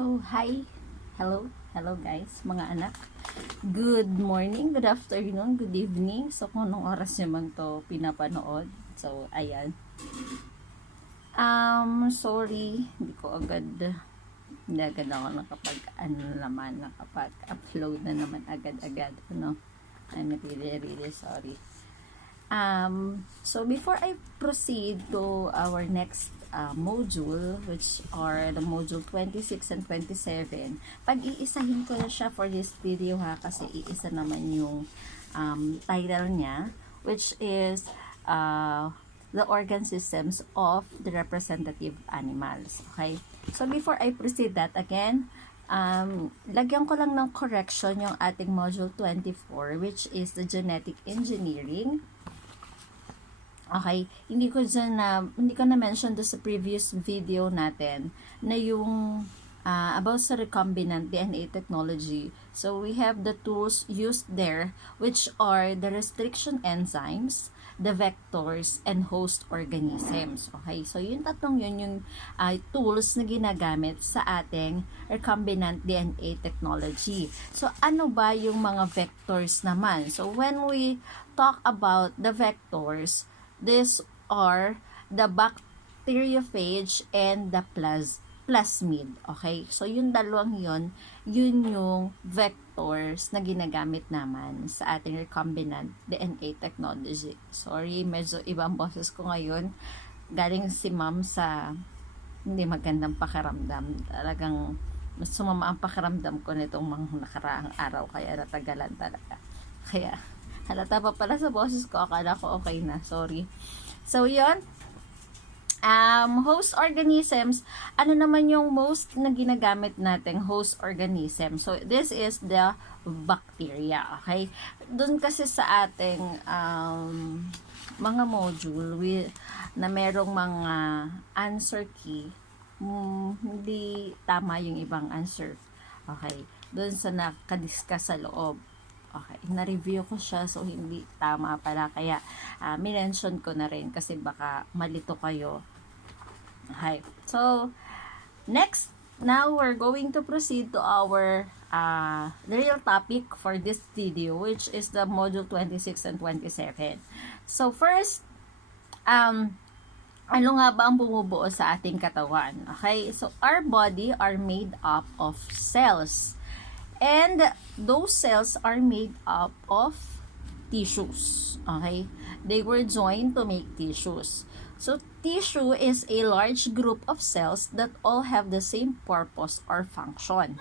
So, hi. Hello guys, mga anak. Good morning, good afternoon, good evening. So, kung anong oras nyo man to pinapanood. So, ayan. Sorry, hindi agad ako nakapag-upload na naman agad-agad. I'm really sorry. So before I proceed to our next module, which are the module 26 and 27, pag-iisahin ko na siya for this video kasi iisa naman yung title niya, which is the organ systems of the representative animals. Okay? So before I proceed that, again, lagyan ko lang ng correction yung ating module 24, which is the genetic engineering. Okay, hindi ko na mention do sa previous video natin na yung about sa recombinant DNA technology. So we have the tools used there, which are the restriction enzymes, the vectors, and host organisms. Okay, so yung tatlong yun yung tools na ginagamit sa ating recombinant DNA technology. So ano ba yung mga vectors naman? So when we talk about the vectors, these are the bacteriophage and the plasmid. Okay? So, yung dalawang yun yung vectors na ginagamit naman sa ating recombinant DNA technology. Sorry, medyo ibang boses ko ngayon. Galing si ma'am sa hindi magandang pakiramdam. Talagang mas sumama ang pakiramdam ko nitong mga nakaraang araw. Kaya natagalan talaga. Kaya halata pa pala sa boses ko, akala ko okay na, sorry. So, yun. Host organisms, ano naman yung most na ginagamit nating host organism? So, this is the bacteria, okay? Doon kasi sa ating mga module na merong mga answer key, hindi tama yung ibang answer. Okay? Doon sa nakadiscuss sa loob. Okay, na-review ko siya, so hindi tama pala. Kaya, minention ko na rin kasi baka malito kayo. Okay, so, next, now we're going to proceed to our the real topic for this video, which is the module 26 and 27. So, first, ano nga ba ang bumubuo sa ating katawan? Okay, so our body are made up of cells. And those cells are made up of tissues. Okay? They were joined to make tissues. So, tissue is a large group of cells that all have the same purpose or function.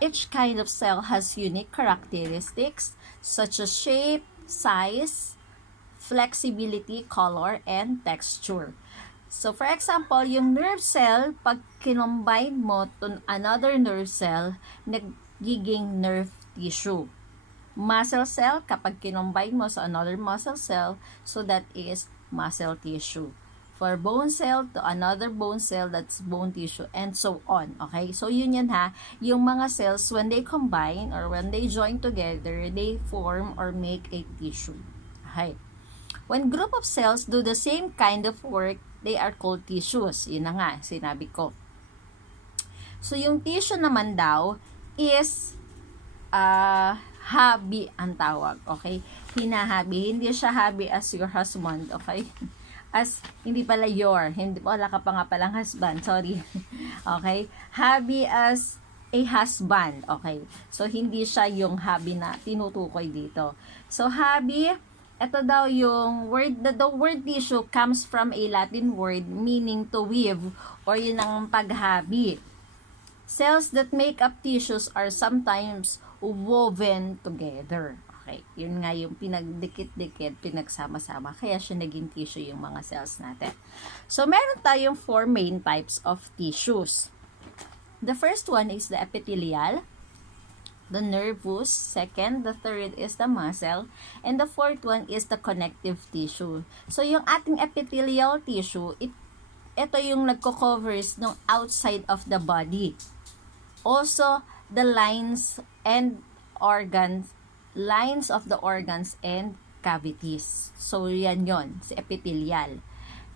Each kind of cell has unique characteristics such as shape, size, flexibility, color, and texture. So, for example, yung nerve cell, pag kinombine mo to another nerve cell, nagiging nerve tissue. Muscle cell, kapag kinombine mo sa another muscle cell, so that is muscle tissue. For bone cell to another bone cell, that's bone tissue, and so on. Okay? So, yun ha. Yung mga cells, when they combine or when they join together, they form or make a tissue. Okay? When group of cells do the same kind of work, they are called tissues. Yun na nga, sinabi ko. So, yung tissue naman daw is hobby ang tawag. Okay? Hinahabi. Hindi siya hobby as your husband. Okay? As, hindi pala wala ka pa nga palang husband. Sorry. Okay? Hobby as a husband. Okay? So, hindi siya yung hobby na tinutukoy dito. So, hobby, ito daw yung word, the word tissue comes from a Latin word meaning to weave or yun ang paghabi. Cells that make up tissues are sometimes woven together. Okay, yun nga yung pinagdikit-dikit, pinagsama-sama. Kaya siya naging tissue yung mga cells natin. So, meron tayong 4 main types of tissues. The first one is the epithelial, the nervous, second, the third is the muscle, and the fourth one is the connective tissue. So, yung ating epithelial tissue, ito yung nagko-covers ng outside of the body. Also, the lines of the organs and cavities. So, yan yon, si epithelial.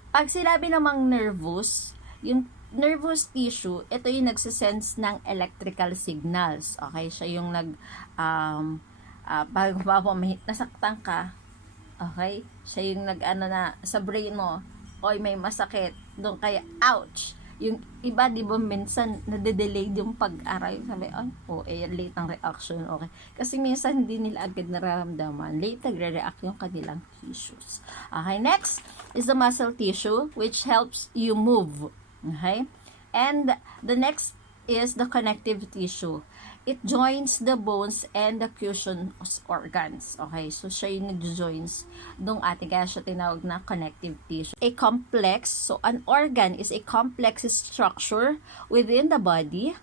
Pag sinabi namang nervous, yung nervous tissue, ito yung nagsisense ng electrical signals. Okay, siya yung bago nasaktan ka, okay, siya yung na sa brain mo, oy may masakit, doon kaya ouch. Yung iba, di ba, minsan nade-delay yung pag-aray, sabi, late ang reaction, okay, kasi minsan hindi nila agad nararamdaman, late nagre-react yung kanilang tissues. Okay, next is the muscle tissue, which helps you move. Okay, and the next is the connective tissue. It joins the bones and the cushion organs. Okay, so siya yung nag-joins nung ating, kaya siya tinawag na connective tissue. A complex, so an organ is a complex structure within the body,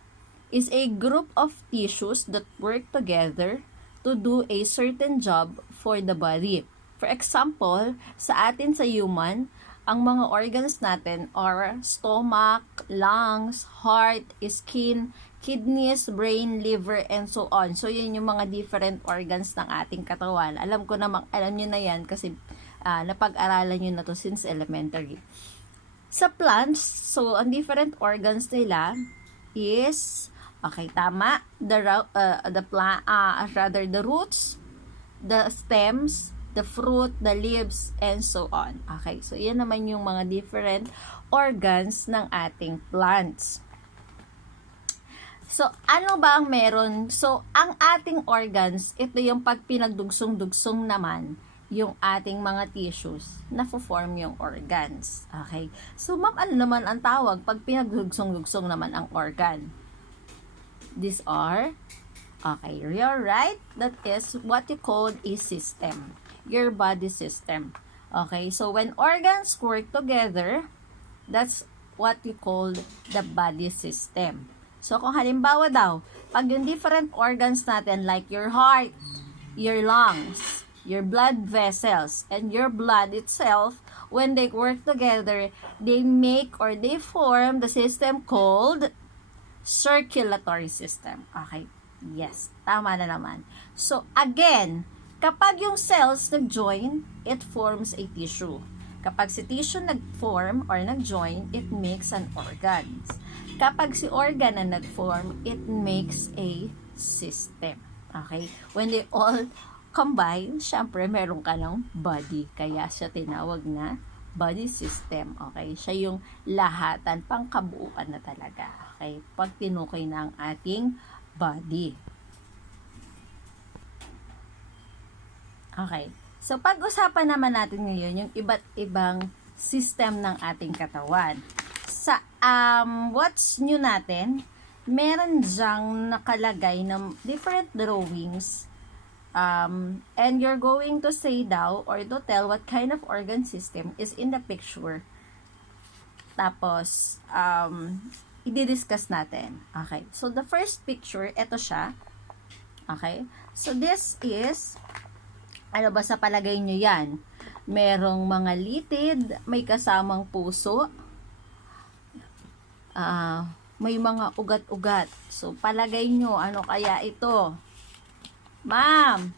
is a group of tissues that work together to do a certain job for the body. For example, sa atin sa human, ang mga organs natin are stomach, lungs, heart, skin, kidneys, brain, liver, and so on. So, yun yung mga different organs ng ating katawan. Alam ko naman, alam nyo na yan kasi napag-aralan nyo na to since elementary. Sa plants, so, ang different organs nila is, okay, tama, the roots, the stems, the fruit, the leaves, and so on. Okay, so yan naman yung mga different organs ng ating plants. So, ano ba ang meron? So, ang ating organs, ito yung pag pinagdugsong-dugsong naman yung ating mga tissues na form yung organs. Okay, so ma'am, ano naman ang tawag pag pinagdugsong-dugsong naman ang organ? These are, okay, you're right, that is what you call a system. Your body system. Okay, so when organs work together, that's what you call the body system. So kung halimbawa daw, pag yung different organs natin like your heart, your lungs, your blood vessels, and your blood itself, when they work together, they make or they form the system called circulatory system. Okay, yes, tama na naman. So again, kapag yung cells nag-join, it forms a tissue. Kapag si tissue nag-form or nag-join, it makes an organ. Kapag si organ na nag-form, it makes a system. Okay? When they all combine, syempre meron ka ng body. Kaya siya tinawag na body system. Okay? Siya yung lahatan, pangkabuuan na talaga. Okay? Pag tinukoy na ang ating body. Okay. So, pag-usapan naman natin ngayon yung iba't ibang system ng ating katawan. Sa what's new natin, meron dyang nakalagay ng different drawings. And you're going to say daw or to tell what kind of organ system is in the picture. Tapos, i-discuss natin. Okay. So, the first picture, ito siya. Okay. So, this is, ano ba sa palagay nyo yan? Merong mga litid, may kasamang puso, may mga ugat-ugat. So, palagay nyo, ano kaya ito? Ma'am,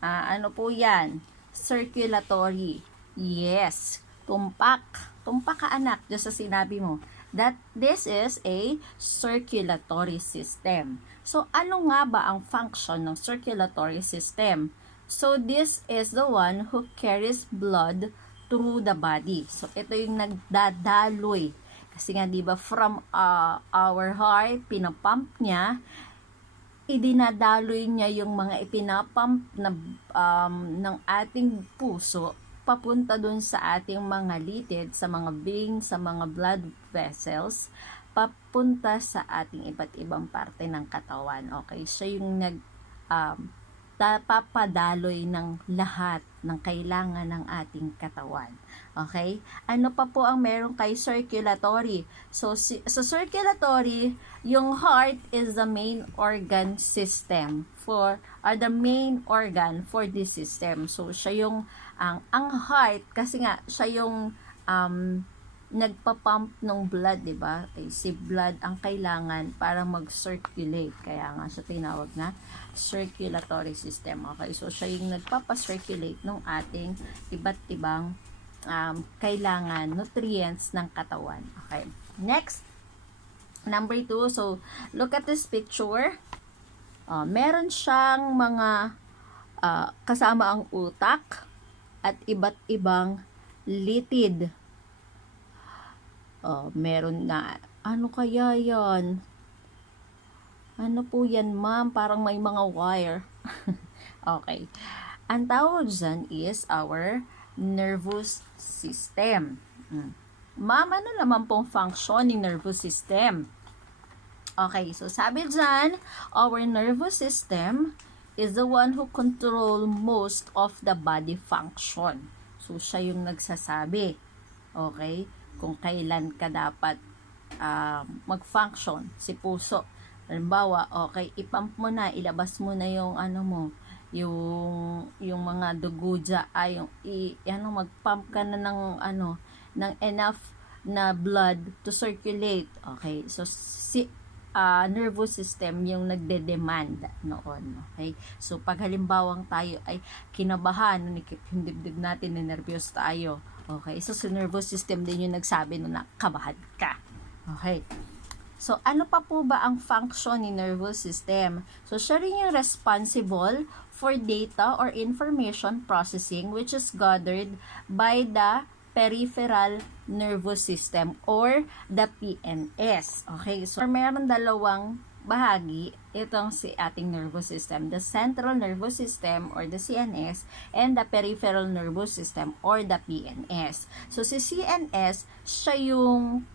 ano po yan? Circulatory. Yes, tumpak. Tumpak ka anak, just sa sinabi mo. That this is a circulatory system. So, ano nga ba ang function ng circulatory system? So, this is the one who carries blood through the body. So, ito yung nagdadaloy. Kasi nga, diba, from our heart, pinapump niya, idinadaloy niya yung mga ipinapump na, ng ating puso, papunta dun sa ating mga litid, sa mga veins, sa mga blood vessels, papunta sa ating iba't ibang parte ng katawan. Okay? Siya yung papadaloy ng lahat ng kailangan ng ating katawan. Okay? Ano pa po ang meron kay circulatory? So, sa circulatory, yung heart is the main organ system or the main organ for this system. So, siya yung, ang heart, kasi nga, siya yung nagpa-pump ng blood, di ba? Si blood ang kailangan para mag-circulate. Kaya nga siya tinawag na circulatory system. Okay, so siya yung nagpapa-circulate ng ating iba't ibang kailangan, nutrients ng katawan. Okay, Next, number 2. So, look at this picture. Meron siyang mga kasama ang utak at iba't ibang litid. Meron na, ano kaya yan? Ano po yan, ma'am? Parang may mga wire. Okay. Ang tawag dyan is our nervous system. Ma'am, ano naman pong function ng nervous system? Okay, so sabi dyan, our nervous system is the one who control most of the body function. So, siya yung nagsasabi. Okay? Kung kailan ka dapat mag-function. Si puso. Halimbawa, okay, ipump mo na, ilabas mo na yung ano mo, yung mga dugo dyan, mag-pump ka na ng ng enough na blood to circulate. Okay? So, nervous system yung nagde-demand noon. Okay? So, pag halimbawang tayo ay kinabahan, nanikip yung dibdib natin, nervyos tayo. Okay? So, nervous system din yung nagsabi na kabahan ka. Okay? So, ano pa po ba ang function ni nervous system? So, siya rin yung responsible for data or information processing which is gathered by the peripheral nervous system or the PNS. Okay, so meron dalawang bahagi itong si ating nervous system, the central nervous system or the CNS and the peripheral nervous system or the PNS. So si CNS, siya yung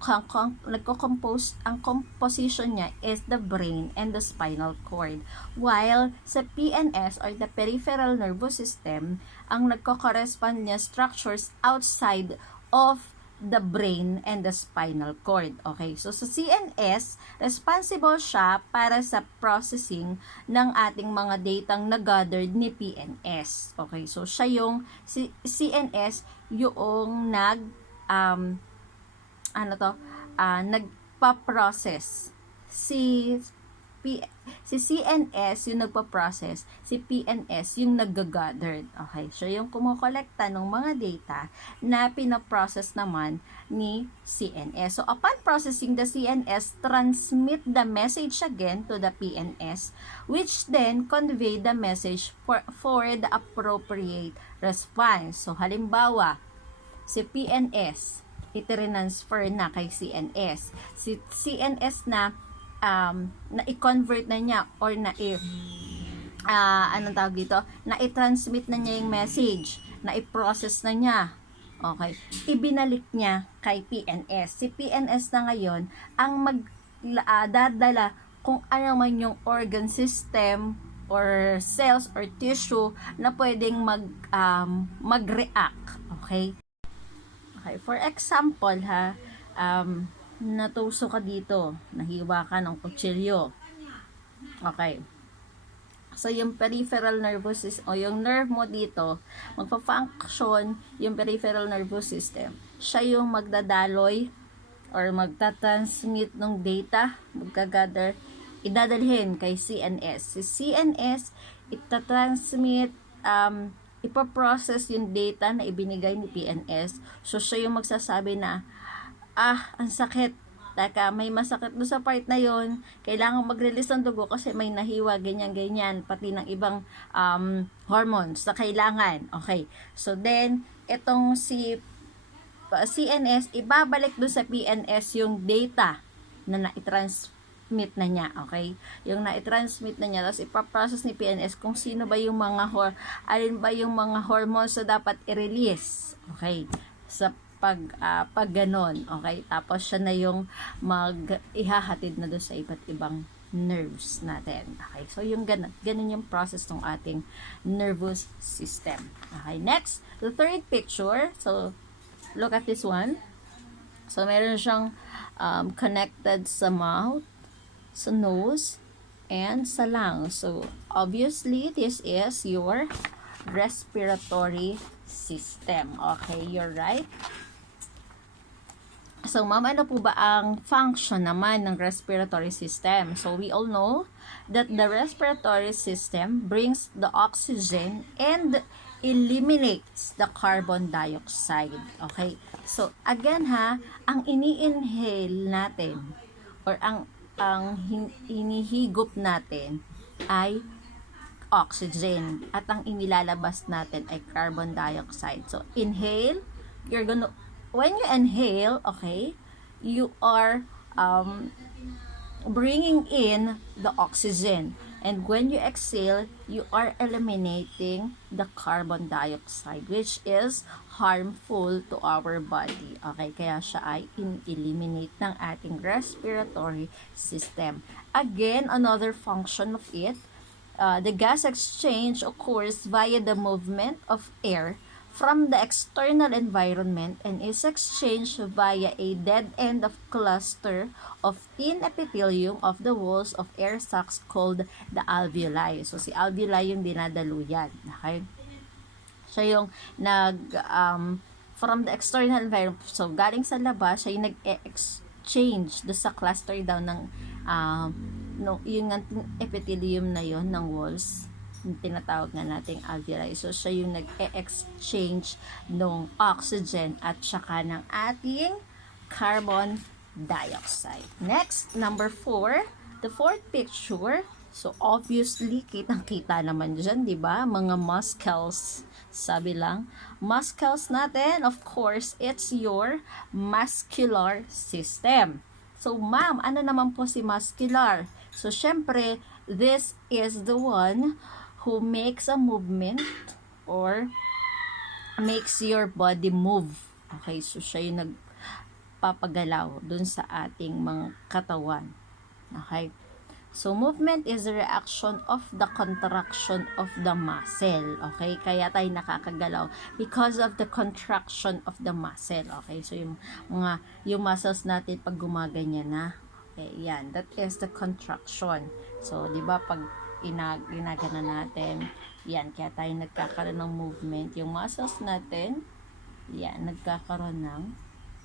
nagko-compose, ang composition niya is the brain and the spinal cord, while sa PNS or the peripheral nervous system, ang nagko-correspond niya structures outside of the brain and the spinal cord. Okay, so sa CNS, responsible siya para sa processing ng ating mga datang na-gathered ni PNS. Okay, so siya yung CNS yung nagpa-process. Si CNS yung nagpa-process, si PNS yung nag-gathered. Okay, so yung kumukolekta ng mga data na pinaprocess naman ni CNS. So upon processing, the CNS transmit the message again to the PNS, which then convey the message for the appropriate response. So halimbawa, si PNS iti-transfer na kay CNS. Si CNS na i-convert na niya or na i-transmit na niya yung message, na i-process na niya. Okay, ibinalik niya kay PNS. Si PNS na ngayon ang dadala kung ano man yung organ system or cells or tissue na pwedeng mag-react. Okay? Okay, for example natuso ka dito, nahiwa ka ng kutsilyo. Okay. So, yung peripheral nervous system, o yung nerve mo dito, magpa-function yung peripheral nervous system. Siya yung magdadaloy or magta-transmit ng data, magkagather, idadalhin kay CNS. Si CNS, itatransmit, ipaprocess yung data na ibinigay ni PNS. So, siya yung magsasabi na, ang sakit. Taka, may masakit doon sa part na yon, kailangan mag-release ng dugo kasi may nahiwa, ganyan, pati ng ibang hormones na kailangan. Okay. So, then, itong si CNS, ibabalik doon sa PNS yung data na na-transmit na niya. Okay. Yung na-transmit na niya, tapos ipaprocess ni PNS kung sino ba yung alin ba yung mga hormones na dapat i-release. Okay. Sa pag ganon, okay? Tapos siya na yung ihahatid na doon sa iba't ibang nerves natin. Okay? So, yung ganun yung process ng ating nervous system. Okay? Next, the third picture. So, look at this one. So, meron siyang connected sa mouth, sa nose, and sa lungs. So, obviously, this is your respiratory system. Okay? You're right. So, ma'am, ano po ba ang function naman ng respiratory system? So, we all know that the respiratory system brings the oxygen and eliminates the carbon dioxide. Okay? So, again ha, ang ini-inhale natin or ang hinihigop natin ay oxygen at ang inilalabas natin ay carbon dioxide. So, inhale, when you inhale, okay, you are bringing in the oxygen. And when you exhale, you are eliminating the carbon dioxide, which is harmful to our body. Okay, kaya siya ay eliminate ng ating respiratory system. Again, another function of it, the gas exchange occurs via the movement of air from the external environment and is exchanged via a dead end of cluster of thin epithelium of the walls of air sacs called the alveoli. So, si alveoli yung dinadaluyan. Okay? Siya yung from the external environment. So, galing sa labas, siya yung nag-exchange do sa cluster daw ng yung epithelium na yon ng walls, yung tinatawag na nating alveoli. So, siya yung nag-exchange ng oxygen at saka ng ating carbon dioxide. Next, number 4, the fourth picture. So, obviously, kitang-kita naman dyan, di ba? Mga muscles. Sabi lang, muscles natin, of course, it's your muscular system. So, ma'am, ano naman po si muscular? So, syempre, this is the one who makes a movement or makes your body move. Okay, so siya yung nagpapagalaw dun sa ating mga katawan. Okay, so movement is the reaction of the contraction of the muscle. Okay, kaya tayo nakakagalaw because of the contraction of the muscle. Okay, so yung muscles natin pag gumaganyan na, okay, yan, that is the contraction. So, di ba, pag ginagana natin, yan, kaya tayo nagkakaroon ng movement. Yung muscles natin, yan, nagkakaroon ng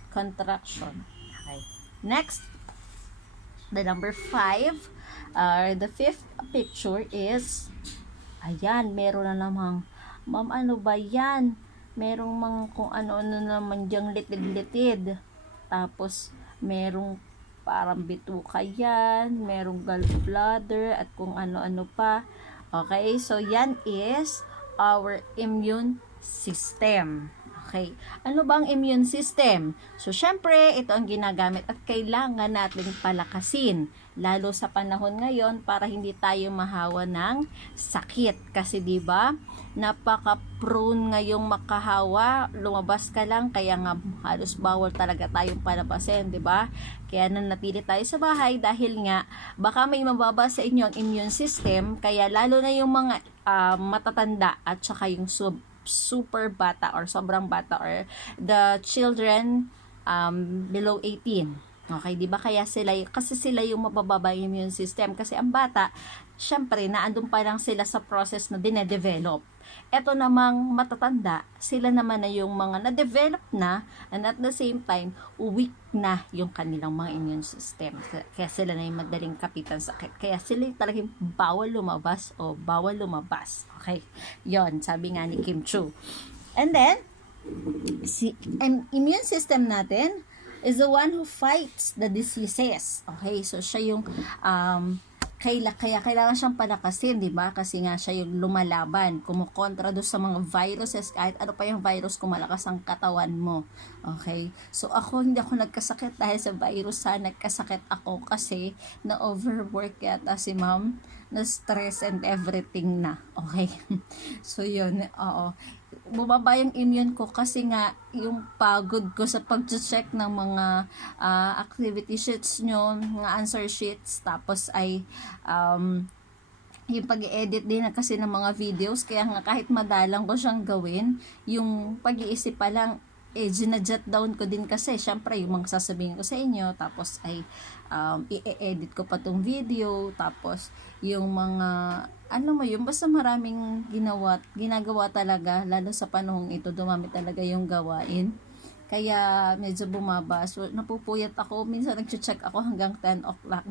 contraction. Okay. Next, the number 5, the fifth picture is, ayan, meron na namang, ma'am, ano ba yan? Merong mga kung ano-ano naman diyang litid-litid. Tapos, merong parang bituka yan, merong gallbladder, at kung ano-ano pa. Okay, so yan is our immune system. Okay, ano bang immune system? So, syempre, ito ang ginagamit at kailangan natin palakasin, lalo sa panahon ngayon para hindi tayo mahawa ng sakit. Kasi, di ba, napaka-prone ngayong makahawa, lumabas ka lang, kaya nga halos bawal talaga tayong palabasin, di ba? Kaya nanatili tayo sa bahay dahil nga baka may mababa sa inyo ang immune system, kaya lalo na yung mga matatanda at saka yung super bata or sobrang bata or the children below 18. Okay, di ba? Kaya kasi sila yung mabababa yung immune system kasi ang bata, syempre, naandun pa lang sila sa process na dinedevelop. Eto namang matatanda, sila naman na yung mga na-develop na and at the same time, weak na yung kanilang mga immune system. Kaya sila na yung madaling kapitan sakit. Kaya sila yung talagang bawal lumabas o bawal lumabas. Okay? Yon, sabi nga ni Kim Chu. And then, immune system natin is the one who fights the diseases. Okay? So, siya yung kaya kailangan siyang palakasin, di ba? Kasi nga siya yung lumalaban, kumukontra doon sa mga viruses, kahit ano pa yung virus, kung malakas ang katawan mo. Okay? So, hindi ako nagkasakit dahil sa virus, nagkasakit ako kasi na-overwork yata si ma'am, na-stress and everything na. Okay? So, yun, oo. Bumaba yung immune ko kasi nga yung pagod ko sa pag-check ng mga activity sheets nyo, mga answer sheets, tapos ay yung pag-edit din kasi ng mga videos, kaya nga kahit madalang ko siyang gawin, yung pag-iisip pa lang, ginajot down ko din kasi syempre yung mga sasabihin ko sa inyo, tapos ay i-edit ko pa tong video, tapos yung mga yung basta maraming ginagawa talaga, lalo sa panahong ito, dumami talaga yung gawain, kaya medyo bumaba. So, napupuyat ako, minsan nag-check ako hanggang 10 o'clock,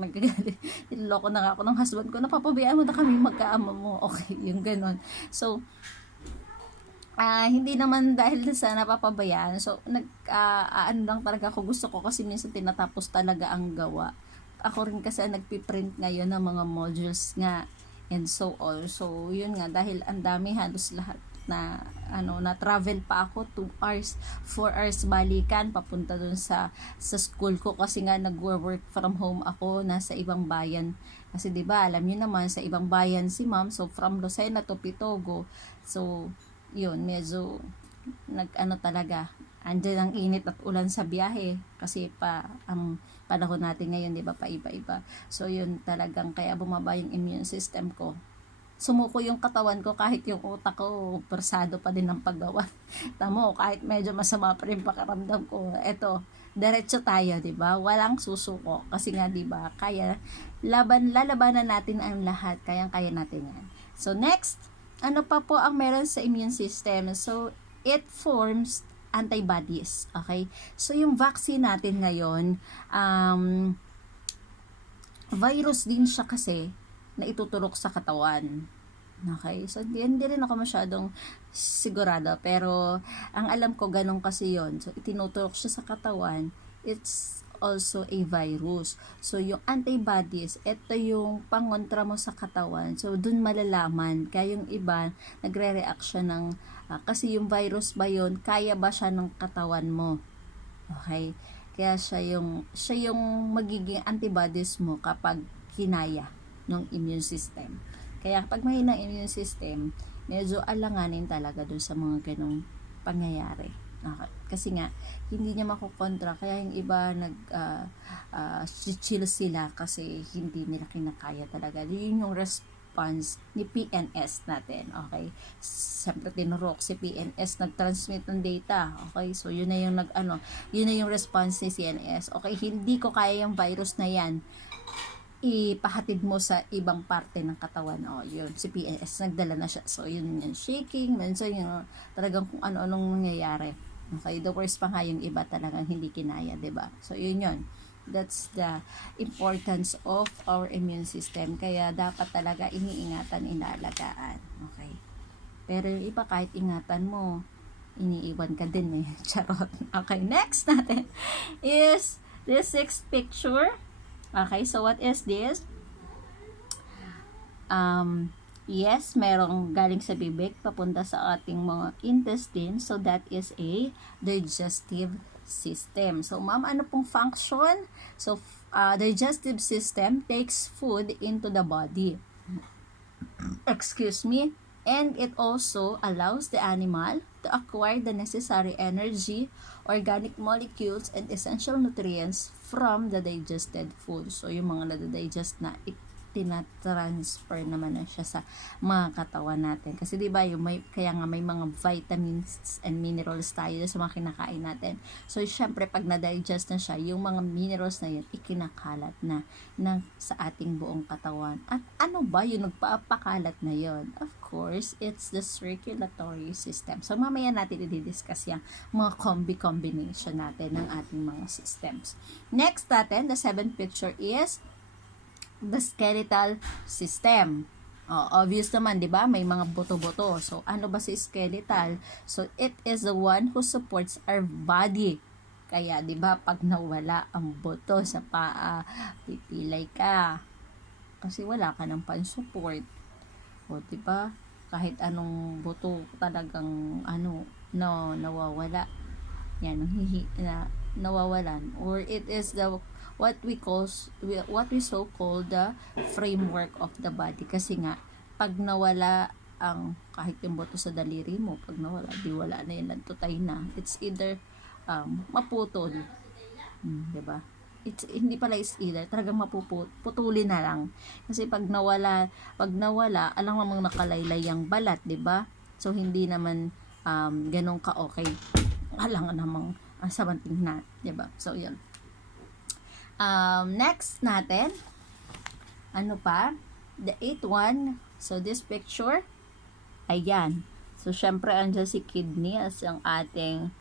niloloko na nga ako ng husband ko, napapabayaan mo na kami magkaama mo, okay, yung ganon. So, Hindi naman dahil sa napapabayaan. So, ano lang talaga ako, gusto ko kasi minsan tinatapos talaga ang gawa. Ako rin kasi nagpiprint ngayon ng mga modules nga and so all. So, yun nga, dahil ang dami halos lahat na travel pa ako 2 hours, 4 hours balikan papunta dun sa school ko kasi nga nag-work from home ako, nasa ibang bayan. Kasi 'di ba, alam niyo naman sa ibang bayan si Ma'am, so from Lucena to Pitogo. So, yun, medyo talaga, andyan ang init at ulan sa biyahe kasi ang panahon natin ngayon, 'di ba, pa iba-iba. So yun, talagang kaya bumaba yung immune system ko. Sumuko yung katawan ko kahit yung utak ko persado pa din ng paggawa. Tamo, kahit medyo masama pa rin pakiramdam ko. Eto, diretso tayo, 'di ba? Walang susuko kasi nga 'di ba? Kaya lalabanan natin ang lahat, kayang-kaya natin 'yan. So next, ano pa po ang meron sa immune system? So it forms antibodies, okay? So yung vaccine natin ngayon, virus din siya kasi na ituturok sa katawan. Okay? So, hindi rin ako masyadong sigurado. Pero, ang alam ko, ganun kasi yon. So, itinuturok siya sa katawan. It's also a virus. So, yung antibodies, ito yung pangontra mo sa katawan. So, dun malalaman. Kaya yung iba, nagre-react siya ng, kasi yung virus ba yun, kaya ba siya ng katawan mo? Okay? Kaya siya yung magiging antibodies mo kapag kinaya ng immune system. Kaya pag mahina ang immune system, medyo alanganin talaga dun sa mga ganong pangyayari. Kasi nga, hindi niya makukontra. Kaya yung iba chill sila kasi hindi nila kinakaya talaga. Yun yung response ni PNS natin. Okay? Siyempre tinurok si PNS, nag-transmit ng data. Okay? So yun na yung yun na yung response ni CNS. Okay, hindi ko kaya yung virus na yan, ipahatid mo sa ibang parte ng katawan. Yun, si PNS, nagdala na siya. So, yun yung shaking, minsan yung talagang kung ano-anong nangyayari. Okay, the worst pa nga yung iba talagang hindi kinaya, ba diba? So, yun. That's the importance of our immune system. Kaya, dapat talaga iniingatan, inaalagaan. Okay. Pero yung iba, kahit ingatan mo, iniiwan ka din eh. Charot. Okay, next natin is this 6th picture. Okay, so what is this? Yes, merong galing sa bibig papunta sa ating mga intestine. So that is a digestive system. So ma'am, ano pong function? So digestive system takes food into the body. Excuse me. And it also allows the animal to acquire the necessary energy, organic molecules, and essential nutrients from the digested food. So, yung mga nadadigest na, tinatransfer naman na siya sa mga katawan natin. Kasi diba, kaya nga may mga vitamins and minerals tayo sa mga kinakain natin. So, syempre, pag na-digest na siya, yung mga minerals na yun, ikinakalat na sa ating buong katawan. At ano ba yung nagpapakalat na yun? Of course, it's the circulatory system. So, mamaya natin i-discuss yung mga combination natin ng ating mga systems. Next natin, the 7th picture is the skeletal system. Obvious naman, di ba? May mga buto-buto. So, ano ba si skeletal? So, it is the one who supports our body. Kaya, di ba, pag nawala ang buto sa paa, pipilay ka. Kasi wala ka ng pan-support. Di ba? Kahit anong buto talagang nawawala. Yan, nawawalan. Or it is what we so call the framework of the body. Kasi nga, pag nawala kahit yung buto sa daliri mo, pag nawala, di wala na yun, nagtutay na. It's either maputol. Diba? Hindi pala is either, talagang mapuputulin na lang. Kasi pag nawala, alam mo mga nakalaylay ang balat, diba? So, hindi naman ganun ka-okay. Alam namang sabanting na, diba? So, yun. Next natin, ano pa? The 8th one. So, this picture, ayan. So, syempre, andyan si kidney as ang ating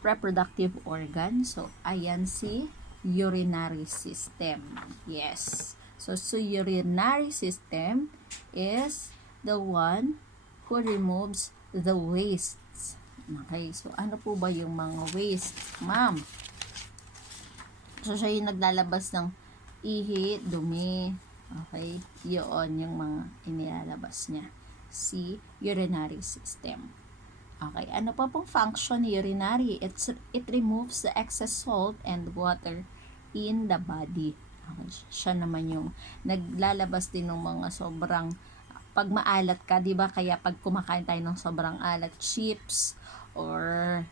reproductive organ. So, ayan si urinary system. Yes. So, urinary system is the one who removes the wastes. Okay, so ano po ba yung mga wastes, ma'am? So, siya yung naglalabas ng ihi, dumi. Okay, yun yung mga inilalabas niya. Si urinary system. Okay, ano pa pong function ni urinary? It removes the excess salt and water in the body. Okay, siya naman yung naglalabas din ng mga sobrang, pag maalat ka, di ba? Kaya pag kumakain tayo ng sobrang alat, chips or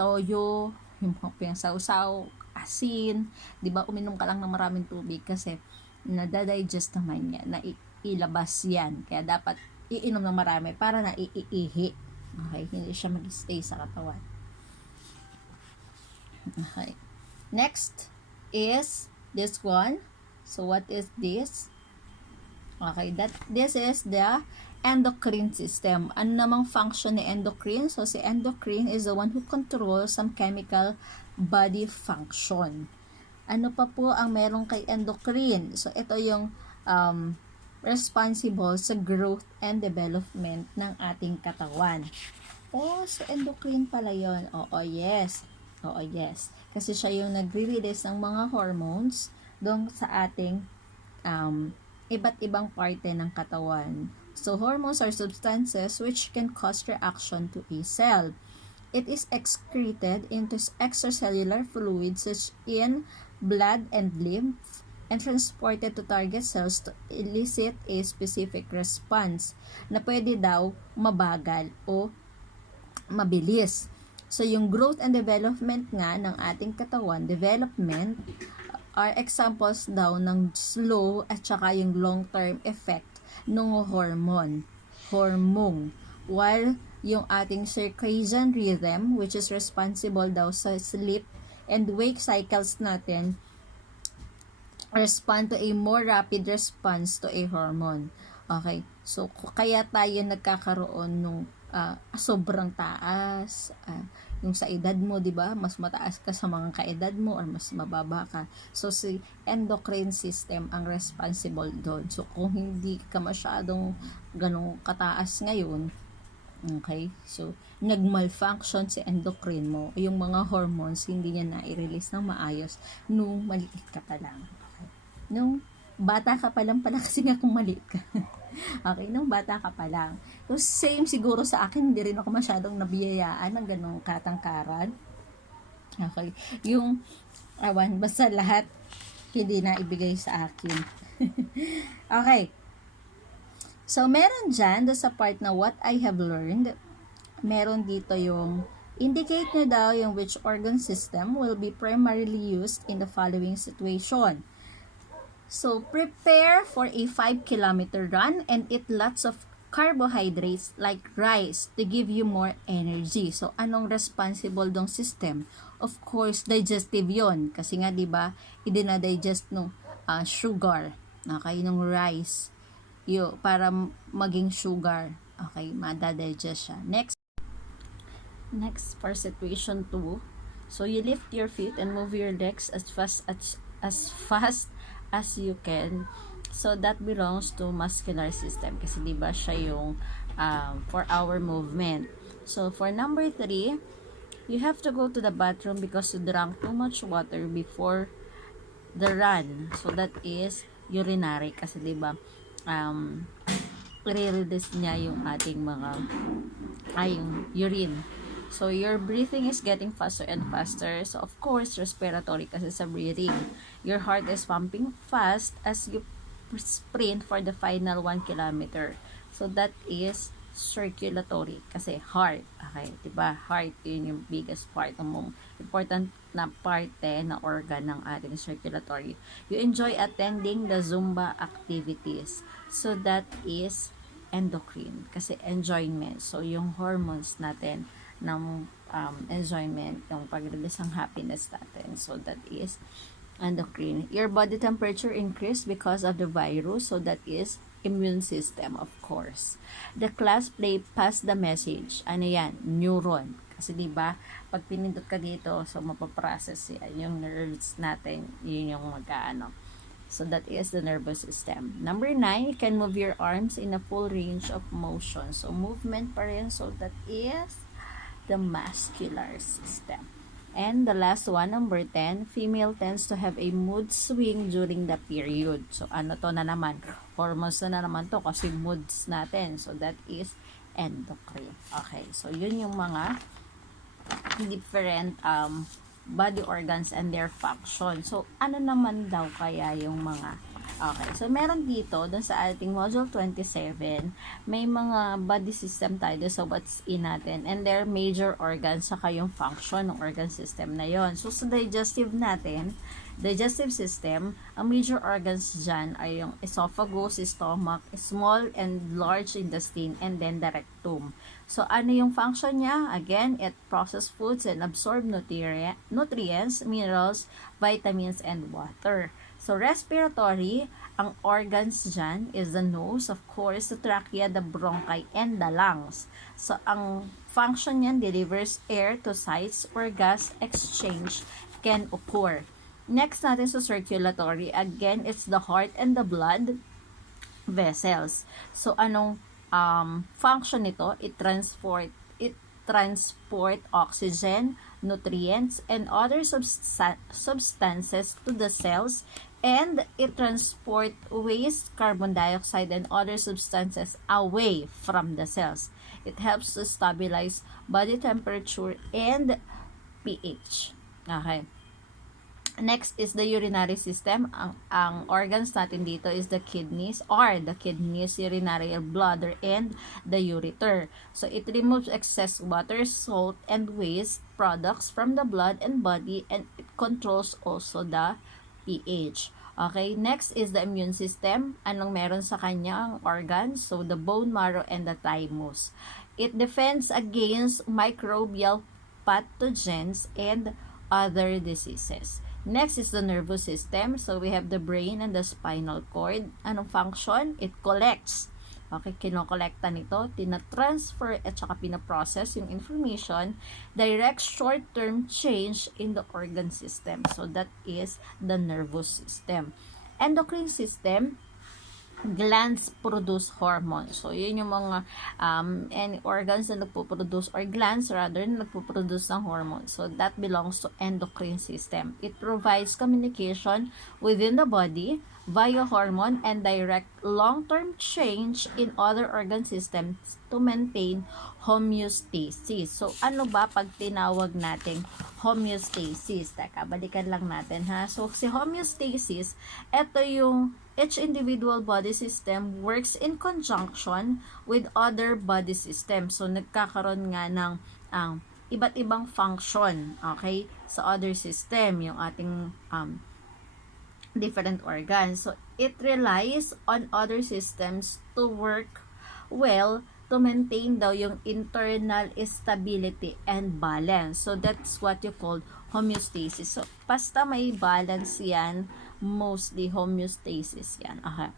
toyo, yung sausaw, asin, di ba? Uminom ka lang ng maraming tubig kasi nadadigest naman yan, na ilabas yan. Kaya dapat iinom ng marami para na iihi. Okay, hindi siya mag-stay sa katawan. Okay. Next is this one. So what is this? Okay, this is the endocrine system. Ano namang function ni endocrine? So si endocrine is the one who controls some chemical body function. Ano pa po ang meron kay endocrine? So ito yung responsible sa growth and development ng ating katawan. Oh, so endocrine pala yun. Oo, yes. Oo, yes. Kasi siya yung nagre-release ng mga hormones doon sa ating iba't ibang parte ng katawan. So, hormones are substances which can cause reaction to a cell. It is excreted into extracellular fluids such in blood and lymph and transported to target cells to elicit a specific response na pwede daw mabagal o mabilis. So, yung growth and development nga ng ating katawan, development, are examples daw ng slow at saka yung long-term effect ng hormone. While yung ating circadian rhythm, which is responsible daw sa sleep and wake cycles natin, respond to a more rapid response to a hormone. Okay, so kaya tayo nagkakaroon nung sobrang taas, yung sa edad mo, di ba? Mas mataas ka sa mga kaedad mo or mas mababa ka. So si endocrine system ang responsible doon. So kung hindi ka masyadong ganong kataas ngayon, okay, so nagmalfunction si endocrine mo, yung mga hormones hindi niya na-release ng maayos nung maliit ka pa lang. Okay. Nung bata ka pa lang pala kasi nga kung maliit ka. Okay, nung bata ka pa lang. So, same siguro sa akin, hindi rin ako masyadong nabiyayaan ng ganong katangkaran. Okay, yung basta lahat hindi na ibigay sa akin. Okay, so meron dyan, sa part na what I have learned, meron dito yung indicate nyo daw yung which organ system will be primarily used in the following situation. So, prepare for a 5-kilometer run and eat lots of carbohydrates like rice to give you more energy. So, anong responsible dong system? Of course, digestive yon. Kasi nga, di ba, i-digest ng sugar. Okay, ng rice. Para maging sugar. Okay, madadigest siya. Next for situation 2. So, you lift your feet and move your legs as fast as you can. So that belongs to muscular system kasi diba siya yung for our movement. So for number 3, you have to go to the bathroom because you drank too much water before the run. So that is urinary kasi diba i-release niya yung ating mga yung urine. So, your breathing is getting faster and faster. So, of course, respiratory kasi sa breathing. Your heart is pumping fast as you sprint for the final 1 kilometer. So, that is circulatory kasi heart. Okay, diba? Heart, yun yung biggest part ng important na parte na organ ng ating circulatory. You enjoy attending the Zumba activities. So, that is endocrine kasi enjoyment. So, yung hormones natin ng enjoyment, yung pag-release ng happiness natin. So, that is endocrine. Your body temperature increased because of the virus. So, that is immune system, of course. The class play pass the message. Ano yan? Neuron. Kasi, diba, pag pinindot ka dito, so, mapaprocess yan. Yung nerves natin, yun yung So that is the nervous system. Number 9, you can move your arms in a full range of motion. So movement pa rin. So that is the muscular system. And the last one, number 10, female tends to have a mood swing during the period. So ano to na naman? Hormones na naman to kasi moods natin. So that is endocrine. Okay, so yun yung mga different body organs and their function. So, ano naman daw kaya yung mga okay. So, meron dito, dun sa ating module 27, may mga body system tayo sa what's in natin and their major organs saka yung function ng organ system na yon. So, sa digestive system, ang major organs dyan ay yung esophagus, stomach, small and large intestine, and then the rectum. So, ano yung function niya? Again, it processes foods and absorb nutrients, minerals, vitamins, and water. So, respiratory, ang organs dyan is the nose, of course, the trachea, the bronchi, and the lungs. So, ang function niyan delivers air to sites where gas exchange can occur. Next natin sa circulatory, again, it's the heart and the blood vessels. So, anong function nito? It transport oxygen, nutrients, and other substances to the cells, and it transport waste, carbon dioxide, and other substances away from the cells. It helps to stabilize body temperature and pH. Okay. Next is the urinary system. Ang organs natin dito is the kidneys, urinary bladder, and the ureter. So, it removes excess water, salt, and waste products from the blood and body, and it controls also the pH. Okay, next is the immune system. Anong meron sa kanya ang organs? So, the bone marrow and the thymus. It defends against microbial pathogens and other diseases. Next is the nervous system. So, we have the brain and the spinal cord. Anong function? It collects. Okay, kinokolekta nito, tina-transfer at saka pinaprocess yung information, direct short-term change in the organ system. So, that is the nervous system. Endocrine system, glands produce hormones. So, yun yung mga any organs na nagpo-produce or glands rather na nagpo-produce ng hormones. So, that belongs to endocrine system. It provides communication within the body via hormone and direct long-term change in other organ systems to maintain homeostasis. So, ano ba pag tinawag nating homeostasis? Teka, balikan lang natin ha. So, si homeostasis, ito yung each individual body system works in conjunction with other body systems. So, nagkakaroon nga ng iba't ibang function, okay, sa other system, yung ating different organs. So, it relies on other systems to work well to maintain daw yung internal stability and balance. So, that's what you call homeostasis. So, basta may balance yan, mostly homeostasis yan. Okay.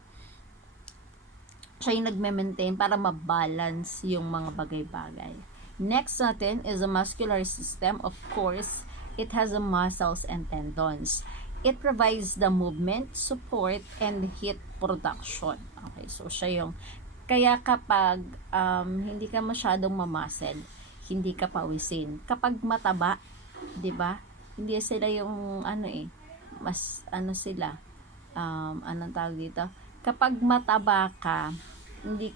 Siya yung nagme-maintain para mabalance yung mga bagay-bagay. Next natin is the muscular system. Of course, it has the muscles and tendons. It provides the movement, support, and heat production. Okay, so siya yung kaya kapag hindi ka masyadong mamuscle, hindi ka pawisin. Kapag mataba, 'di ba? Hindi sila yung mas sila anong tawag dito? Kapag mataba ka, hindi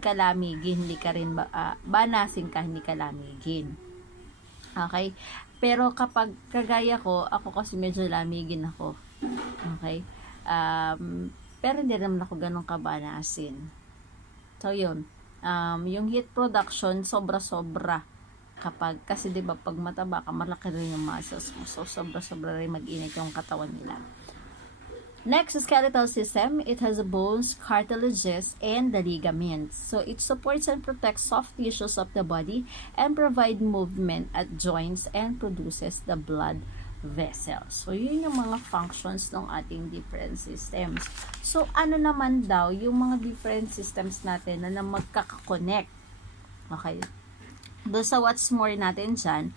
ka lamigin, hindi ka rin banasin ka, hindi ka lamigin. Okay? Pero kapag kagaya ko, ako kasi medyo lamigin ako. Okay? Pero hindi naman ako ganun kabanasin. So, yun. Yung heat production, sobra-sobra. Kasi diba, pag mataba ka, malaki rin yung muscles mo. So, sobra-sobra rin mag-init yung katawan nila. Next, skeletal system. It has bones, cartilages, and the ligaments. So, it supports and protects soft tissues of the body and provide movement at joints and produces the blood vessels. So, yun yung mga functions ng ating different systems. So, ano naman daw yung mga different systems natin na magkaka-connect? Okay. doon sa what's more natin dyan,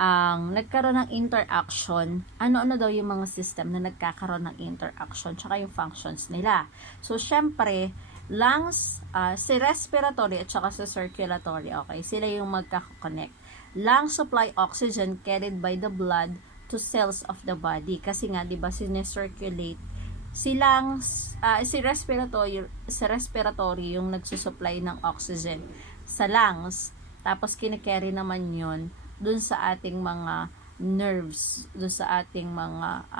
ang nagkaroon ng interaction, ano-ano daw yung mga system na nagkakaroon ng interaction, tsaka yung functions nila. So, syempre, lungs, si respiratory at saka si circulatory, okay, sila yung magkakonnect. Lungs supply oxygen carried by the blood to cells of the body. Kasi nga, di ba, sinesirculate si respiratory yung nagsusupply ng oxygen sa lungs, tapos kine-carry naman yon dun sa ating mga nerves, dun sa ating mga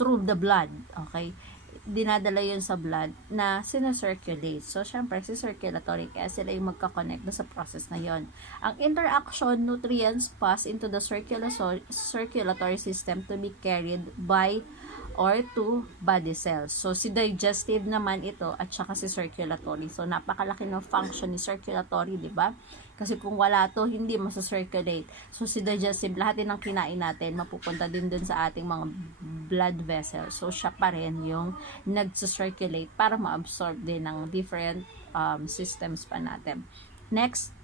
through the blood, okay, dinadala yun sa blood na sinecirculate. So, syempre, si circulatory, kaya sila yung magka-connect sa process na yon. Ang interaction, nutrients pass into the circulatory system to be carried by or to body cells. So, si digestive naman ito at saka si circulatory. So, napakalaki ng function ni circulatory, di ba? Kasi kung wala to, hindi masacirculate. So, si digestive, lahat din ng kinain natin, mapupunta din dun sa ating mga blood vessels. So, siya pa rin yung nagsa-circulate para ma-absorb din ng different systems pa natin. Next,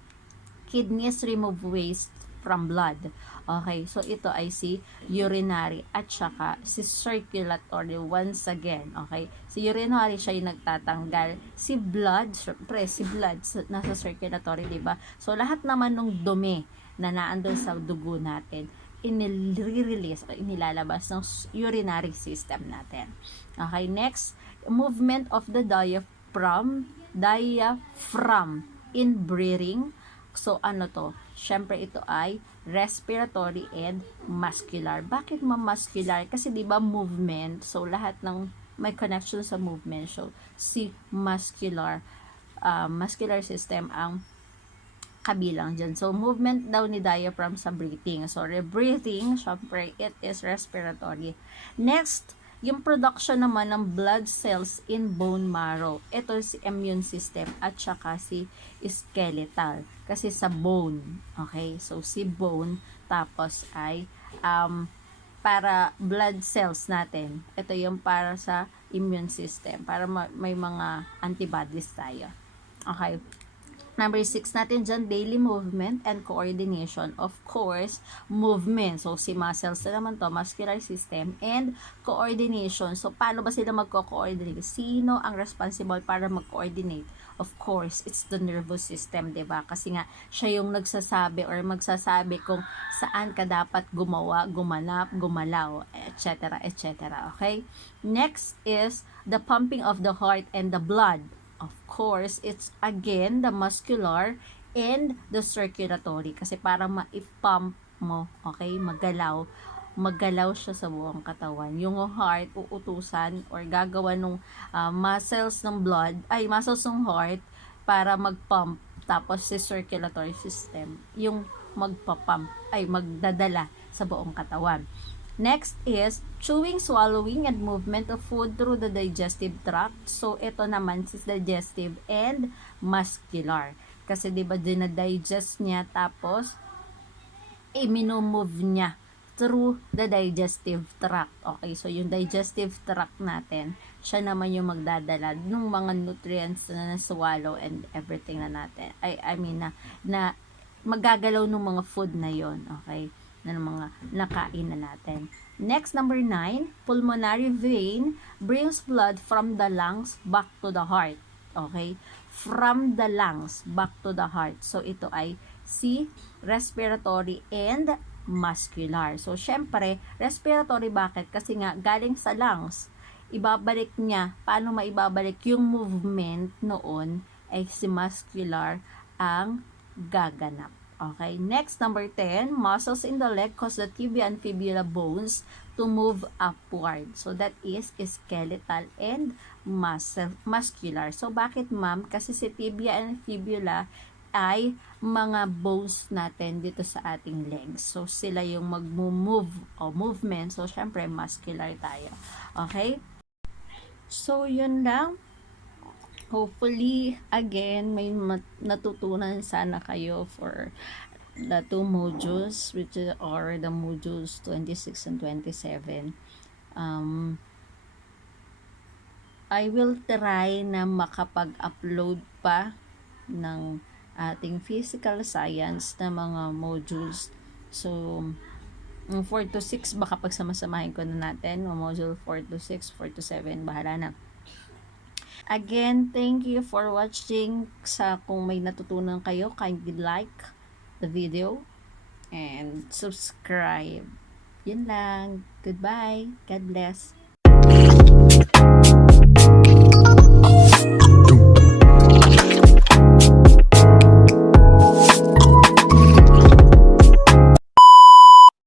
kidneys remove waste from blood. Okay, so ito ay si urinary at saka si circulatory once again. Okay, si urinary siya yung nagtatanggal. Si blood, syempre, si blood nasa circulatory, diba? So, lahat naman ng dumi na naandun sa dugo natin, inire-release o inilalabas ng urinary system natin. Okay, next, movement of the diaphragm in breathing. So, ano to? Syempre, ito ay respiratory and muscular. Bakit muscular? Kasi, di ba, movement. So, lahat ng may connection sa movement. So, si muscular system ang kabilang dyan. So, movement daw ni diaphragm sa breathing. So, breathing, syempre, it is respiratory. Next, yung production naman ng blood cells in bone marrow. Ito si immune system at saka si skeletal. Kasi sa bone. Okay? So, si bone tapos ay para blood cells natin. Ito yung para sa immune system. Para may mga antibodies tayo. Okay? Number 6 natin dyan, daily movement and coordination. Of course, movement. So, si muscles na naman to, muscular system, and coordination. So, paano ba sila magko-coordinate? Sino ang responsible para mag-coordinate? Of course, it's the nervous system, diba? Kasi nga, siya yung nagsasabi or magsasabi kung saan ka dapat gumawa, gumanap, gumalaw, etc., etc. Okay? Next is the pumping of the heart and the blood. Of course, it's again the muscular and the circulatory. Kasi para ma-pump mo, okay, maggalaw siya sa buong katawan. Yung heart, uutusan or gagawa ng muscles ng blood, muscles ng heart para mag-pump. Tapos si circulatory system, yung magdadala sa buong katawan. Next is chewing, swallowing, and movement of food through the digestive tract. So, ito naman is digestive and muscular. Kasi, di ba, dinadigest niya, tapos, minumove niya through the digestive tract. Okay, so, yung digestive tract natin, siya naman yung magdadala ng mga nutrients na swallow and everything na natin. Na magagalaw ng mga food na yon. Okay, na mga nakain na natin. Next, number 9, pulmonary vein brings blood from the lungs back to the heart. Okay? From the lungs back to the heart. So, ito ay si respiratory and muscular. So, syempre, respiratory bakit? Kasi nga, galing sa lungs. Ibabalik niya. Paano maibabalik? Yung movement noon ay si muscular ang gaganap. Okay, next, number 10, muscles in the leg cause the tibia and fibula bones to move upward. So, that is skeletal and muscular. So, bakit, ma'am? Kasi si tibia and fibula ay mga bones natin dito sa ating legs. So, sila yung mag-move o movement. So, syempre, muscular tayo. Okay? So, yun lang. Hopefully, again, may natutunan sana kayo for the 2 modules, which are the modules 26 and 27. I will try na makapag-upload pa ng ating physical science na mga modules. So, 4 to 6, baka pagsama-samahin ko na natin. Module 4 to 6, 4 to 7, bahala na. Again, thank you for watching. Kung may natutunan kayo, kindly like the video and subscribe. Yun lang. Goodbye. God bless.